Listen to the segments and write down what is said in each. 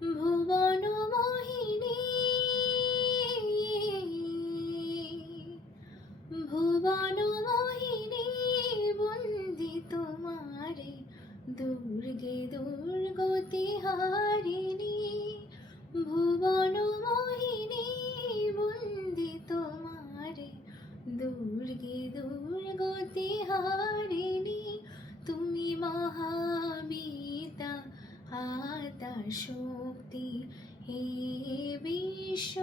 ভুবন মোহিনী, ভুবন মোহিনী, বন্দি তোমারে, দুর্গে দুর্গতি হারিণী। ভুবন মোহিনী, বন্দি তোমারে, দুর্গে দুর্গতি হারিণী। তুমি মহাবিদ্যা আদ্যা শক্তি, হে বিশ্ব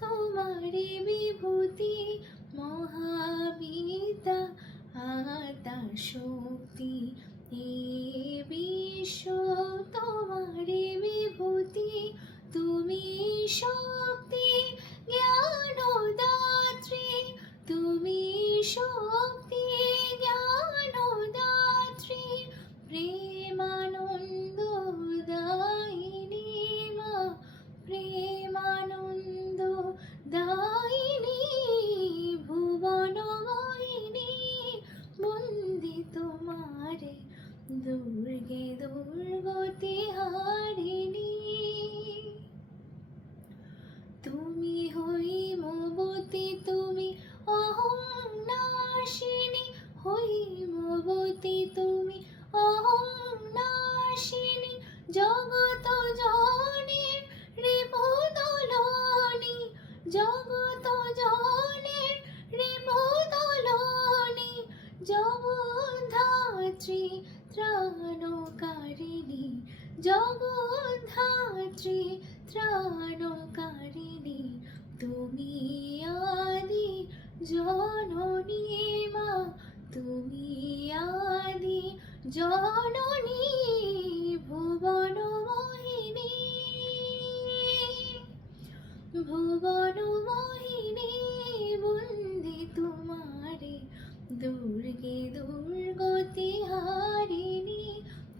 তোমারি বিভূতি। মহাবিদ্যা আদ্যা শক্তি, হে বিশ্ব তোমারি বিভূতি। তুমি শক্তি জ্ঞান দাত্রী, তুমি শক্তি জ্ঞান দাত্রী। প্রেমানন্দ দায়িনী মা, প্রেমানন্দ দায়িনী। ভুবন মোহিনী, বন্দি তোমারে, দুর্গে দুর্গতি হারিণী। তুমি হৈমবতী, তুমি অহং নাশিনী, হৈমবতী তুমি অহং নাশিনী। জগত জনের রিপুদলনি, জগত জনের রিপুদলনি। জগদ্ধাত্রী ত্রাণকারিণী, জগদ্ধাত্রী ত্রাণকারিণী। তুমি আদি জননী মা, তুমি আদি জননী। ভুবন মোহিনী, ভুবন মোহিনী, বন্দি তোমারে, দুর্গে দুর্গতি হারিণী।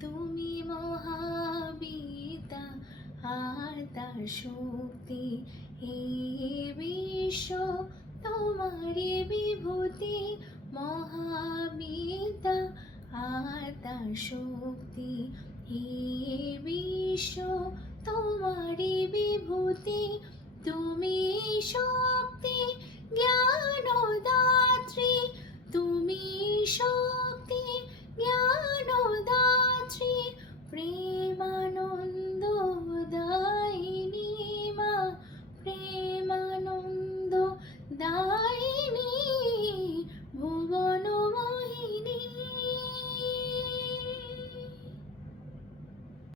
তুমি মহাবিদ্যা আদ্যা শক্তি, হে বিশ্ব তোমারি বিভূতি। মহাবিদ্যা আদ্যা শক্তি, হে বিশ্ব তোমারি বিভূতি। তুমি শক্তি জ্ঞান দাত্রী, তুমি